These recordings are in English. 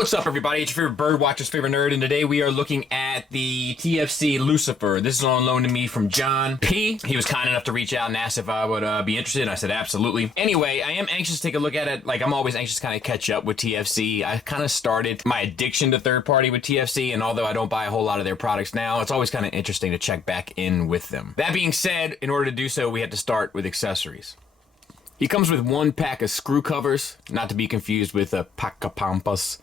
What's up, everybody? It's your favorite bird watcher's favorite nerd, and today we are looking at the TFC Lucifer. This is on loan to me from John P. He was kind enough to reach out and ask if I would be interested, and I said absolutely. Anyway, I am anxious to take a look at it. Like, I'm always anxious to kind of catch up with TFC. I kind of started my addiction to third party with TFC, and although I don't buy a whole lot of their products now, it's always kind of interesting to check back in with them. That being said, in order to do so, we have to start with accessories. He comes with one pack of screw covers, not to be confused with a Pacapampas.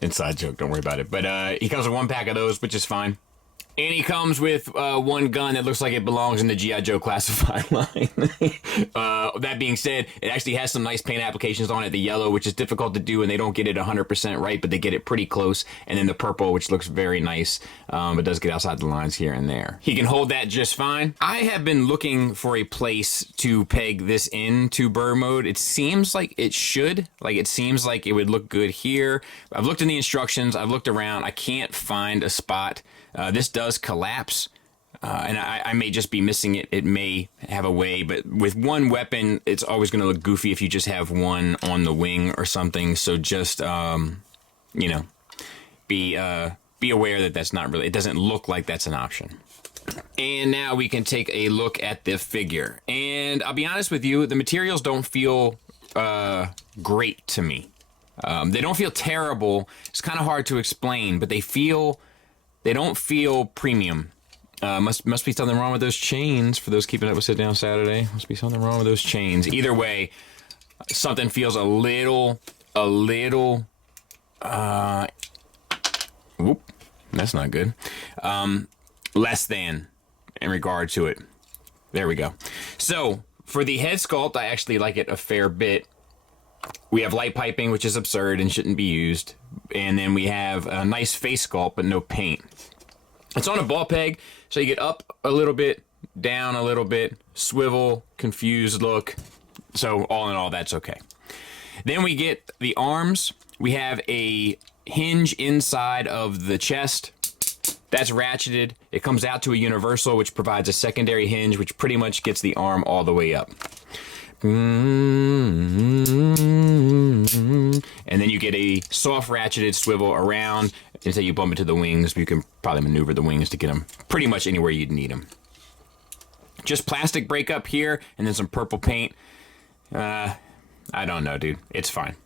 Inside joke, don't worry about it. But he comes with one pack of those, which is fine. And he comes with one gun that looks like it belongs in the G.I. Joe classified line. That being said, it actually has some nice paint applications on it. The yellow, which is difficult to do, and they don't get it 100% right, but they get it pretty close. And then the purple, which looks very nice, but does get outside the lines here and there. He can hold that just fine. I have been looking for a place to peg this into bird mode. It seems like it should. Like, it seems like it would look good here. I've looked in the instructions. I've looked around. I can't find a spot. This does collapse, and I may just be missing it. It may have a way, but with one weapon, it's always going to look goofy if you just have one on the wing or something. So just, you know, be aware that that's not really, it doesn't look like that's an option. And now we can take a look at the figure. And I'll be honest with you, the materials don't feel great to me. They don't feel terrible. It's kind of hard to explain, but they don't feel premium. Must be something wrong with those chains. For those keeping up with Sit Down Saturday, must be something wrong with those chains. Either way, something feels a little. Whoop, that's not good. Less than in regard to it. There we go. So for the head sculpt, I actually like it a fair bit. We have light piping, which is absurd and shouldn't be used. And then we have a nice face sculpt, but no paint. It's on a ball peg, so you get up a little bit, down a little bit, swivel, confused look. So all in all, that's okay. Then we get the arms. We have a hinge inside of the chest. That's ratcheted. It comes out to a universal, which provides a secondary hinge, which pretty much gets the arm all the way up. And then you get a soft ratcheted swivel around until you bump into the wings. You can probably maneuver the wings to get them pretty much anywhere you'd need them. Just plastic breakup here and then some purple paint. I don't know, dude. It's fine.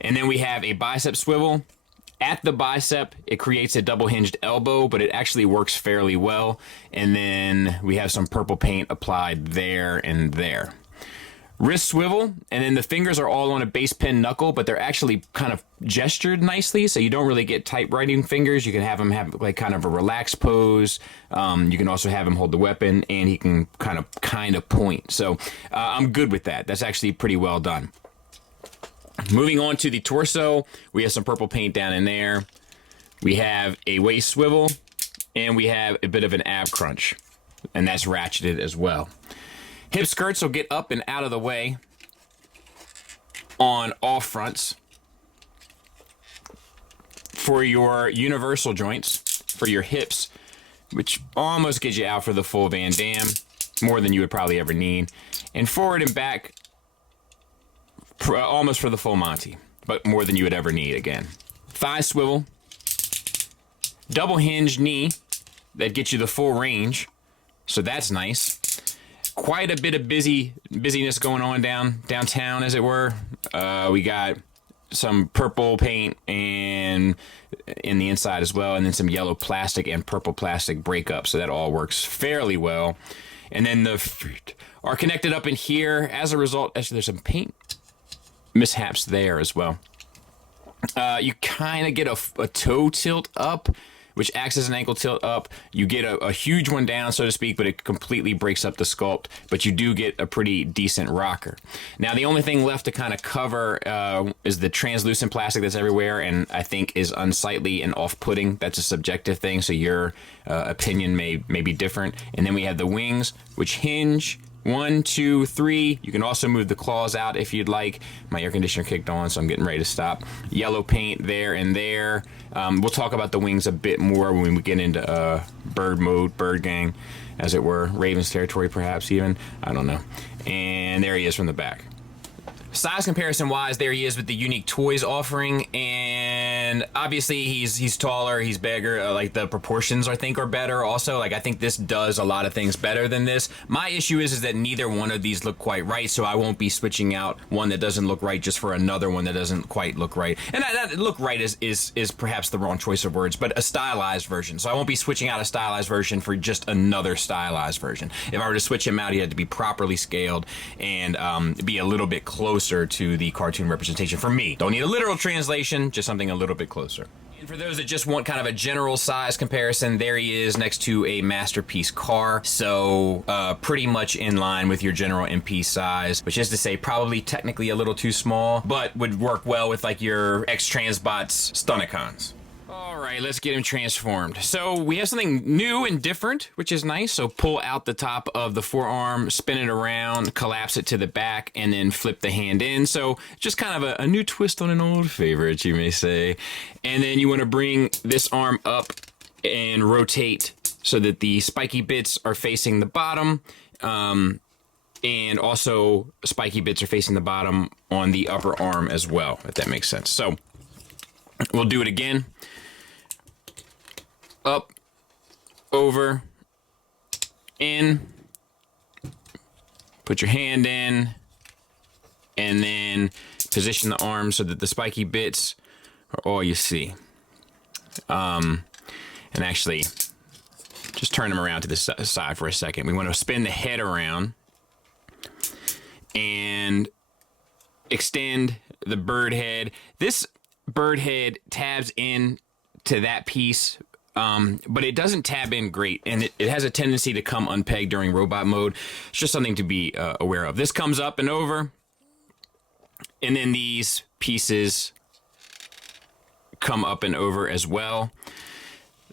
And then we have a bicep swivel. At the bicep, it creates a double hinged elbow, but it actually works fairly well. And then we have some purple paint applied there and there. Wrist swivel, and then the fingers are all on a base pin knuckle, but they're actually kind of gestured nicely, so you don't really get tight writing fingers. You can have him have like kind of a relaxed pose. You can also have him hold the weapon, and he can kind of point. So I'm good with that. That's actually pretty well done. Moving on to the torso, we have some purple paint down in there. We have a waist swivel, and we have a bit of an ab crunch, and that's ratcheted as well. Hip skirts will get up and out of the way on all fronts. For your universal joints, for your hips, which almost gets you out for the full Van Damme, more than you would probably ever need. And forward and back, almost for the full Monty, but more than you would ever need again. Thigh swivel, double hinge knee, that gets you the full range, so that's nice. Quite a bit of busyness going on downtown, as it were. We got some purple paint and in the inside as well, and then some yellow plastic and purple plastic breakup, so that all works fairly well. And then the feet are connected up in here. As a result, actually, there's some paint mishaps there as well. You kind of get a toe tilt up, which acts as an ankle tilt up. You get a huge one down, so to speak, but it completely breaks up the sculpt, but you do get a pretty decent rocker. Now, the only thing left to kind of cover is the translucent plastic that's everywhere, and I think is unsightly and off-putting. That's a subjective thing, so your opinion may be different. And then we have the wings, which hinge. 1, 2, 3. You can also move the claws out if you'd like. My air conditioner kicked on, so I'm getting ready to stop. Yellow paint there and there. We'll talk about the wings a bit more when we get into bird mode, bird gang, as it were. Raven's territory, perhaps, even. I don't know. And there he is from the back. size comparison wise, there he is with the unique toys offering, and obviously he's taller, he's bigger, like the proportions I think are better also. Like I think this does a lot of things better than this. My issue is that neither one of these look quite right, so I won't be switching out one that doesn't look right just for another one that doesn't quite look right. And that look right is perhaps the wrong choice of words, but a stylized version. So I won't be switching out a stylized version for just another stylized version. If I were to switch him out, he had to be properly scaled and be a little bit closer to the cartoon representation for me. Don't need a literal translation, just something a little bit closer. And for those that just want kind of a general size comparison, there he is next to a Masterpiece car. So pretty much in line with your general MP size, which is to say probably technically a little too small, but would work well with like your X-Transbots Stunticons. All right, let's get him transformed. So we have something new and different, which is nice. So pull out the top of the forearm, spin it around, collapse it to the back, and then flip the hand in. So just kind of a new twist on an old favorite, you may say. And then you want to bring this arm up and rotate so that the spiky bits are facing the bottom. And also spiky bits are facing the bottom on the upper arm as well, if that makes sense. So we'll do it again. Up, over, in, put your hand in, and then position the arm so that the spiky bits are all you see. And actually, just turn them around to the side for a second. We want to spin the head around and extend the bird head. This bird head tabs in to that piece, but it doesn't tab in great, and it has a tendency to come unpegged during robot mode. It's just something to be aware of. This comes up and over, and then these pieces come up and over as well.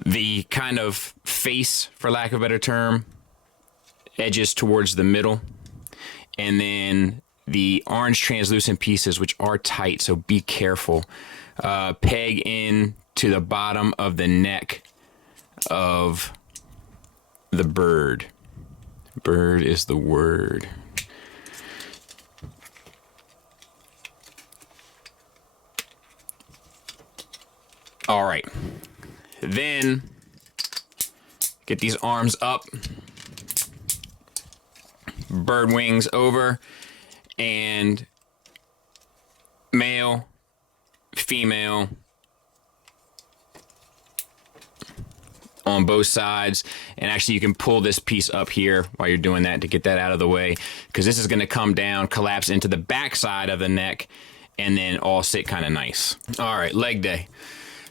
The kind of face, for lack of a better term, edges towards the middle, and then the orange translucent pieces, which are tight, so be careful, peg in to the bottom of the neck of the bird. Bird is the word. All right. Then get these arms up, bird wings over, and male, female on both sides. And actually you can pull this piece up here while you're doing that to get that out of the way, because this is going to come down, collapse into the back side of the neck, and then all sit kind of nice. All right, leg day.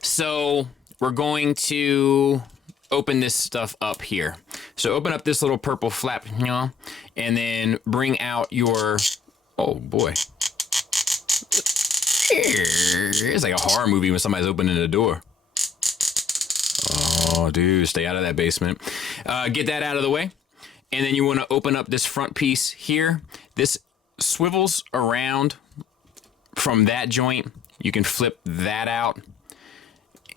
So we're going to open this stuff up here. So open up this little purple flap, and then bring out your, oh boy. It's like a horror movie when somebody's opening the door. Oh, dude, stay out of that basement. Get that out of the way. And then you want to open up this front piece here. This swivels around from that joint. You can flip that out.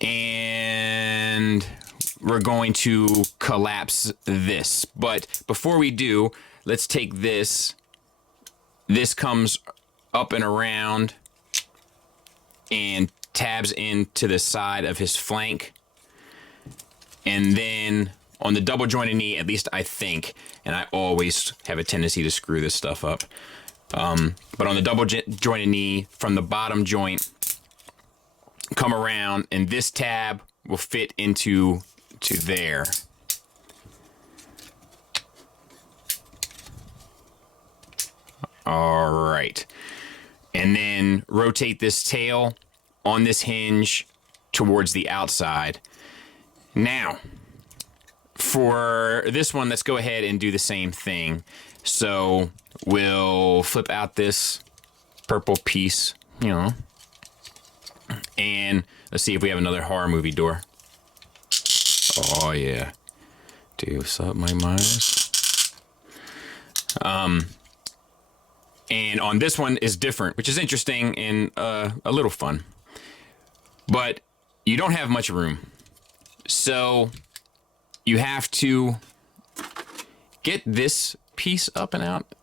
And we're going to collapse this. But before we do, let's take this. This comes up and around and tabs into the side of his flank. And then on the double jointed knee, at least I think, and I always have a tendency to screw this stuff up, but on the double jointed knee, from the bottom joint, come around, and this tab will fit into there. All right. And then rotate this tail on this hinge towards the outside. Now, for this one, let's go ahead and do the same thing. So we'll flip out this purple piece, and let's see if we have another horror movie door. Oh, yeah. Dude, what's up, Mike Myers? And on this one is different, which is interesting and a little fun. But you don't have much room. So you have to get this piece up and out.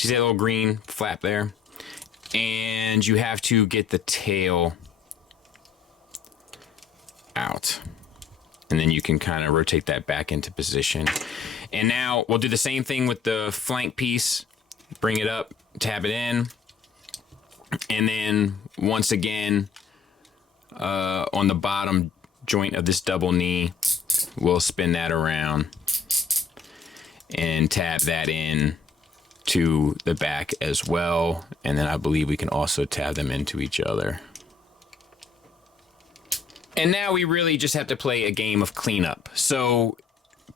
See that little green flap there? And you have to get the tail out. And then you can kind of rotate that back into position. And now we'll do the same thing with the flank piece. Bring it up, tab it in. And then once again, on the bottom joint of this double knee, we'll spin that around and tab that in to the back as well. And then I believe we can also tab them into each other. And now we really just have to play a game of cleanup. So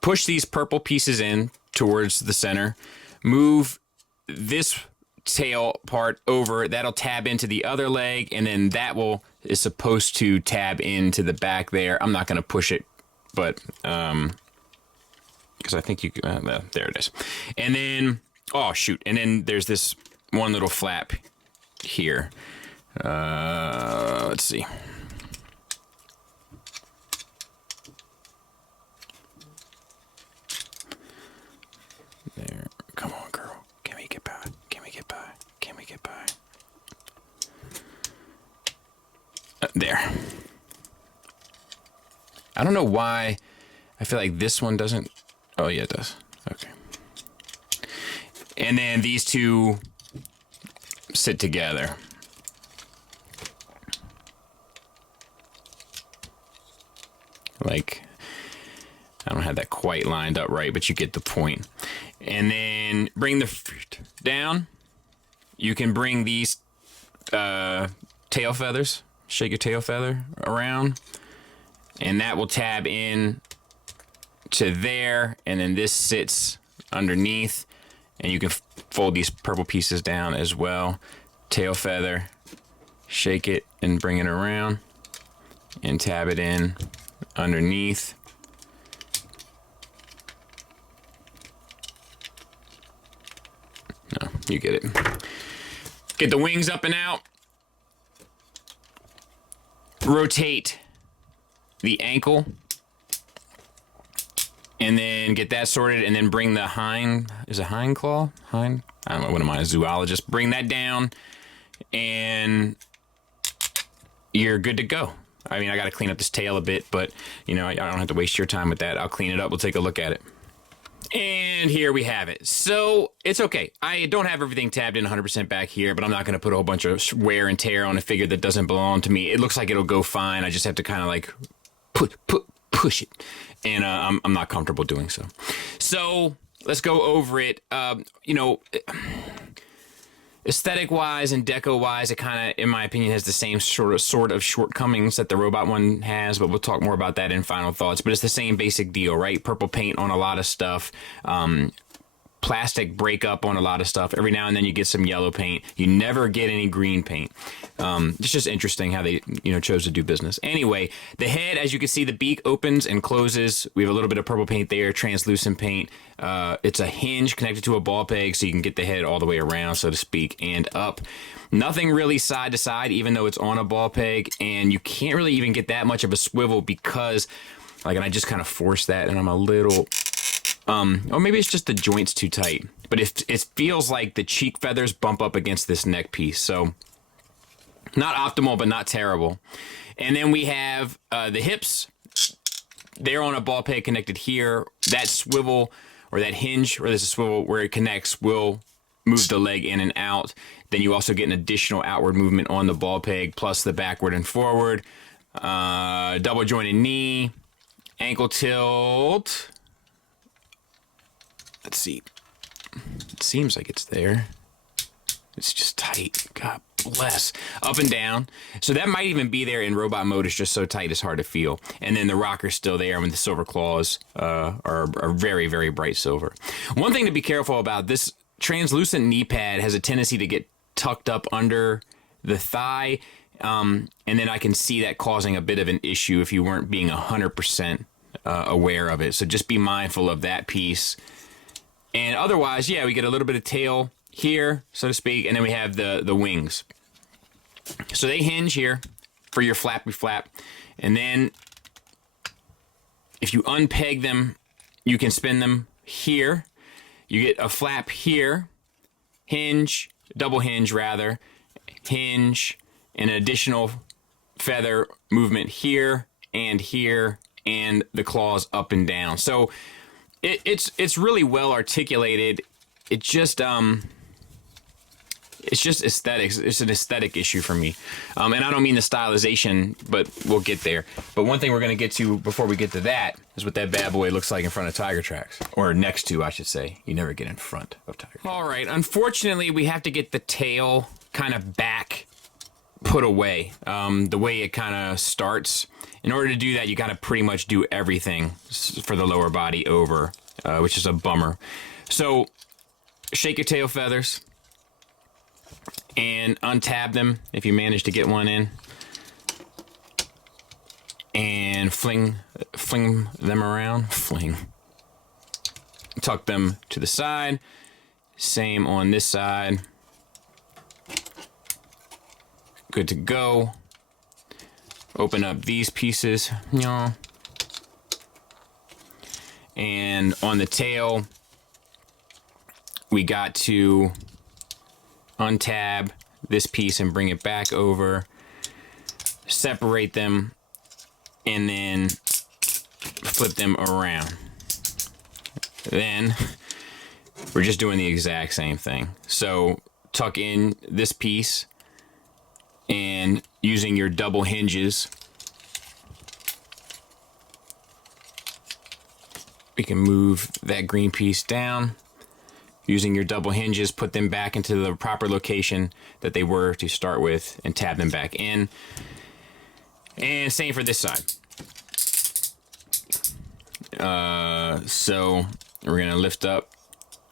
push these purple pieces in towards the center, move this tail part over, that'll tab into the other leg, and then that is supposed to tab into the back there. I'm not going to push it, but because I think you can, there it is. And then, oh shoot, and then there's this one little flap here. Let's see. There, come on, girl. Can we get by? Can we get by? Can we get by? There. I don't know why I feel like this one doesn't. Oh, yeah, it does. Okay. And then these two sit together. Like, I don't have that quite lined up right, but you get the point. And then bring the feet down. You can bring these tail feathers, shake your tail feather around, and that will tab in to there, and then this sits underneath, and you can fold these purple pieces down as well. Tail feather, shake it and bring it around, and tab it in underneath. No, you get it. Get the wings up and out. Rotate the ankle. And then get that sorted, and then bring the hind, is it hind claw? Hind? I don't know, what am I, a zoologist? Bring that down, and you're good to go. I mean, I got to clean up this tail a bit, but, you know, I don't have to waste your time with that. I'll clean it up. We'll take a look at it. And here we have it. So it's okay. I don't have everything tabbed in 100% back here, but I'm not going to put a whole bunch of wear and tear on a figure that doesn't belong to me. It looks like it'll go fine. I just have to kind of like push it. And I'm not comfortable doing so. So let's go over it. You know, aesthetic-wise and deco-wise, it kind of, in my opinion, has the same sort of shortcomings that the robot one has, but we'll talk more about that in final thoughts. But it's the same basic deal, right? Purple paint on a lot of stuff. Plastic breakup on a lot of stuff. Every now and then you get some yellow paint. You never get any green paint. It's just interesting how they, you know, chose to do business. Anyway, the head, as you can see, the beak opens and closes. We have a little bit of purple paint there, translucent paint. It's a hinge connected to a ball peg, so you can get the head all the way around, so to speak, and up. Nothing really side to side, even though it's on a ball peg, and you can't really even get that much of a swivel because, like, and I just kind of force that, and I'm a little... or maybe it's just the joint's too tight, but it feels like the cheek feathers bump up against this neck piece. So not optimal, but not terrible. And then we have the hips. They're on a ball peg connected here. That swivel or that hinge, or there's a swivel where it connects, will move the leg in and out. Then you also get an additional outward movement on the ball peg, plus the backward and forward. Double jointed knee, ankle tilt. Let's see. It seems like it's there. It's just tight. God bless. Up and down. So that might even be there in robot mode. It's just so tight it's hard to feel. And then the rocker's still there when the silver claws are very, very bright silver. One thing to be careful about, this translucent knee pad has a tendency to get tucked up under the thigh. And then I can see that causing a bit of an issue if you weren't being 100% aware of it. So just be mindful of that piece. And otherwise, yeah, we get a little bit of tail here, so to speak, and then we have the wings. So they hinge here for your flappy flap. And then if you unpeg them, you can spin them here. You get a flap here, hinge, double hinge rather, hinge, an additional feather movement here, and the claws up and down. So it's really well articulated. It's just aesthetics. It's an aesthetic issue for me. And I don't mean the stylization, but we'll get there. But one thing we're going to get to before we get to that is what that bad boy looks like in front of Tiger Tracks. Or next to, I should say. You never get in front of Tiger Tracks. All right. Unfortunately, we have to get the tail kind of back put away. The way it kind of starts. In order to do that, you got to pretty much do everything for the lower body over, which is a bummer. So, shake your tail feathers and untab them if you manage to get one in, and fling them around. Tuck them to the side. Same on this side. Good to go. Open up these pieces. And on the tail, we got to untab this piece and bring it back over, separate them, and then flip them around. Then we're just doing the exact same thing. So tuck in this piece, and using your double hinges, we can move that green piece down. Using your double hinges, put them back into the proper location that they were to start with, and tab them back in. And same for this side. So we're gonna lift up,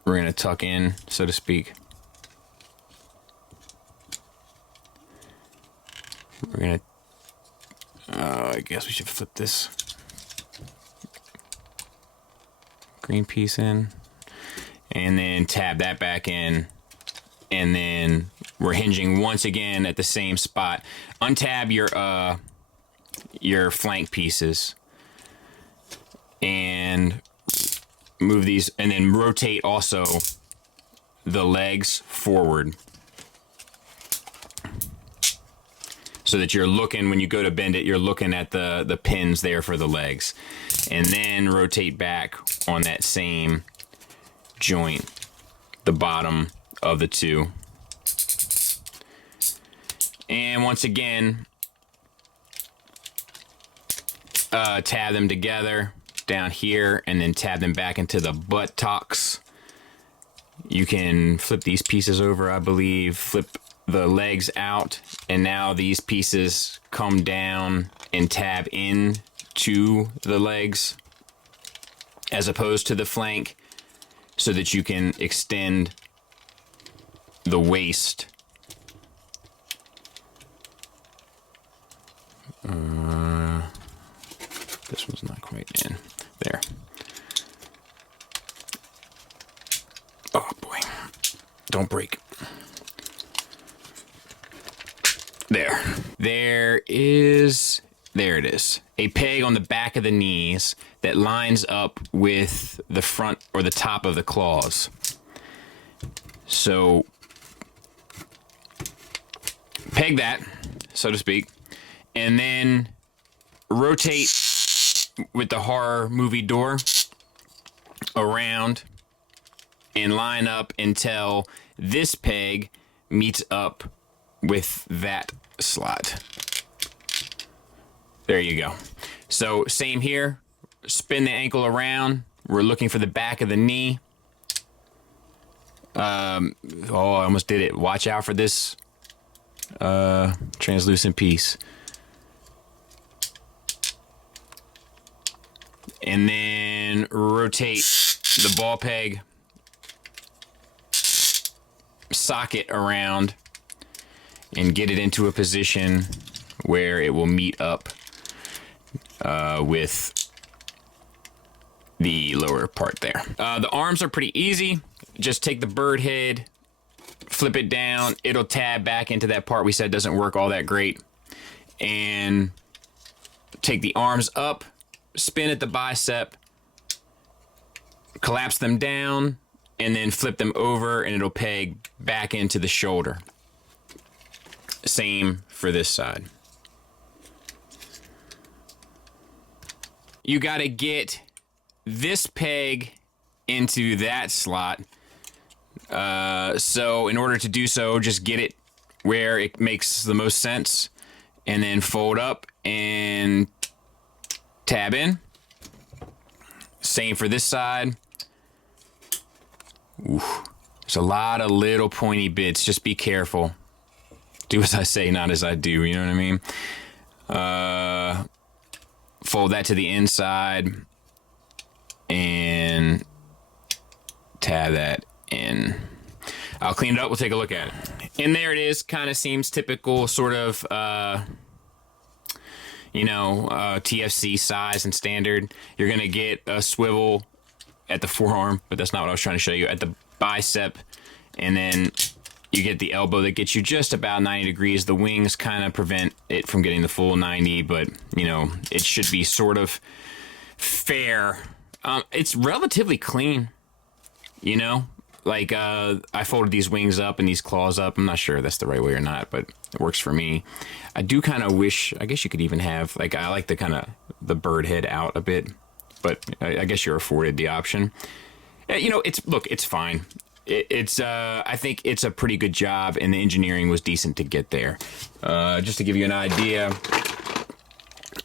we're gonna tuck in, so to speak. We're gonna, I guess we should flip this green piece in. And then tab that back in, and then we're hinging once again at the same spot. Untab your flank pieces and move these, and then rotate also the legs forward so that you're looking, when you go to bend it, you're looking at the pins there for the legs, and then rotate back on that same joint, the bottom of the two. And once again, tab them together down here, and then tab them back into the buttocks. You can flip these pieces over, I believe, flip the legs out, and now these pieces come down and tab in to the legs as opposed to the flank, so that you can extend the waist. This one's not quite in. There. Oh boy. Don't break. There. There it is. A peg on the back of the knees that lines up with the front or the top of the claws. So peg that, so to speak, and then rotate with the horror movie door around and line up until this peg meets up with that slot. There you go. So same here, spin the ankle around. We're looking for the back of the knee. Oh, I almost did it. Watch out for this translucent piece. And then rotate the ball peg socket around and get it into a position where it will meet up with the lower part there. The arms are pretty easy. Just take the bird head, flip it down. It'll tab back into that part we said doesn't work all that great. And take the arms up, spin at the bicep, collapse them down, and then flip them over and it'll peg back into the shoulder. Same for this side. You got to get this peg into that slot. So in order to do so, just get it where it makes the most sense and then fold up and tab in. Same for this side. Oof. There's a lot of little pointy bits. Just be careful. Do as I say, not as I do. You know what I mean? Fold that to the inside and tab that in. I'll clean it up. We'll take a look at it. And there it is. Kind of seems typical sort of, TFC size and standard. You're going to get a swivel at the forearm, but that's not what I was trying to show you. At the bicep, and then you get the elbow that gets you just about 90 degrees. The wings kind of prevent it from getting the full 90, but, it should be sort of fair. It's relatively clean, Like, I folded these wings up and these claws up. I'm not sure that's the right way or not, but it works for me. I do kind of wish, I guess you could even have, like, I like the bird head out a bit, but I guess you're afforded the option. It's fine. I think it's a pretty good job, and the engineering was decent to get there. Just to give you an idea,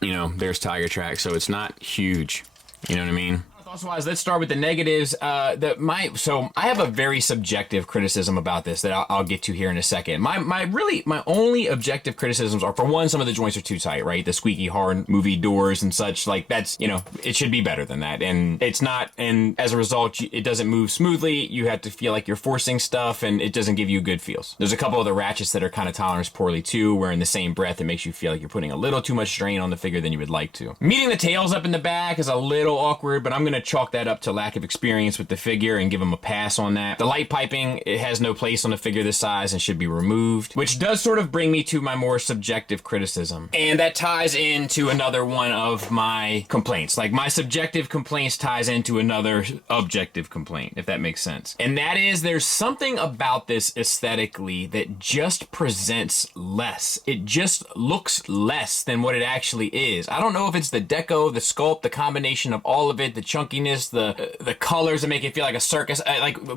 there's Tiger Track, so it's not huge. You know what I mean? Thoughts-wise, let's start with the negatives. So I have a very subjective criticism about this that I'll get to here in a second. My only objective criticisms are, for one, some of the joints are too tight, right? The squeaky hard movie doors and such, like that's, it should be better than that. And it's not, and as a result, it doesn't move smoothly. You have to feel like you're forcing stuff, and it doesn't give you good feels. There's a couple of the ratchets that are kind of toleranced poorly too, where in the same breath, it makes you feel like you're putting a little too much strain on the figure than you would like to. Meeting the tails up in the back is a little awkward, but I'm going to chalk that up to lack of experience with the figure and give him a pass on that. The light piping, it has no place on a figure this size and should be removed, which does sort of bring me to my more subjective criticism. And that ties into another one of my complaints. Like, my subjective complaints ties into another objective complaint, if that makes sense. And that is, there's something about this aesthetically that just presents less. It just looks less than what it actually is. I don't know if it's the deco, the sculpt, the combination of all of it, the chunkiness, the colors that make it feel like a circus,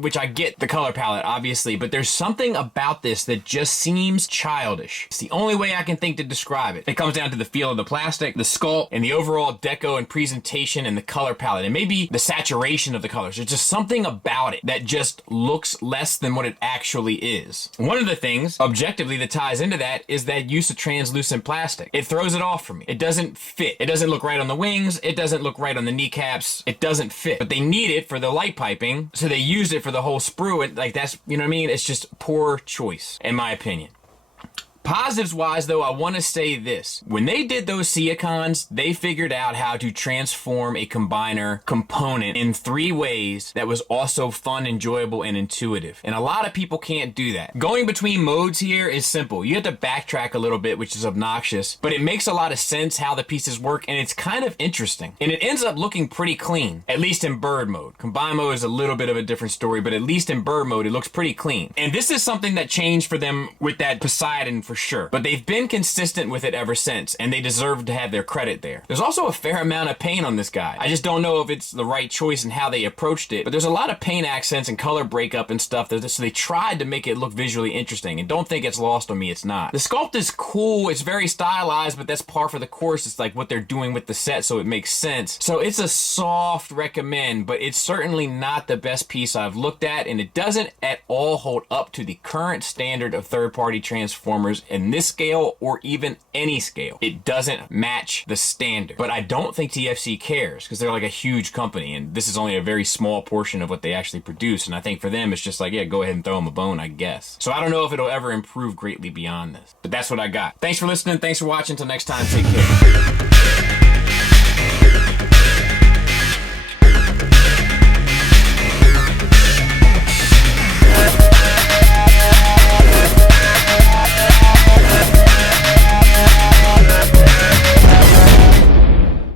which I get the color palette, obviously, but there's something about this that just seems childish. It's the only way I can think to describe it. It comes down to the feel of the plastic, the sculpt, and the overall deco and presentation and the color palette, and maybe the saturation of the colors. There's just something about it that just looks less than what it actually is. One of the things, objectively, that ties into that is that use of translucent plastic. It throws it off for me. It doesn't fit. It doesn't look right on the wings. It doesn't look right on the kneecaps. It doesn't fit, but they need it for the light piping, so they used it for the whole sprue. And like, that's, you know what I mean? It's just poor choice, in my opinion. Positives wise, though, I want to say this. When they did those Siacons, they figured out how to transform a combiner component in 3 ways that was also fun, enjoyable, and intuitive. And a lot of people can't do that. Going between modes here is simple. You have to backtrack a little bit, which is obnoxious, but it makes a lot of sense how the pieces work, and it's kind of interesting. And it ends up looking pretty clean, at least in bird mode. Combine mode is a little bit of a different story, but at least in bird mode, it looks pretty clean. And this is something that changed for them with that Poseidon for sure. But they've been consistent with it ever since, and they deserve to have their credit there. There's also a fair amount of paint on this guy. I just don't know if it's the right choice in how they approached it, but there's a lot of paint accents and color breakup and stuff, so they tried to make it look visually interesting, and don't think it's lost on me, it's not. The sculpt is cool, it's very stylized, but that's par for the course. It's like what they're doing with the set, so it makes sense. So it's a soft recommend, but it's certainly not the best piece I've looked at, and it doesn't at all hold up to the current standard of third-party Transformers in this scale or even any scale. It doesn't match the standard. But I don't think TFC cares, because they're like a huge company, and this is only a very small portion of what they actually produce, and I think for them it's just like, yeah, go ahead and throw them a bone, I guess. So I don't know if it'll ever improve greatly beyond this. But that's what I got. Thanks for listening. Thanks for watching. Until next time, take care.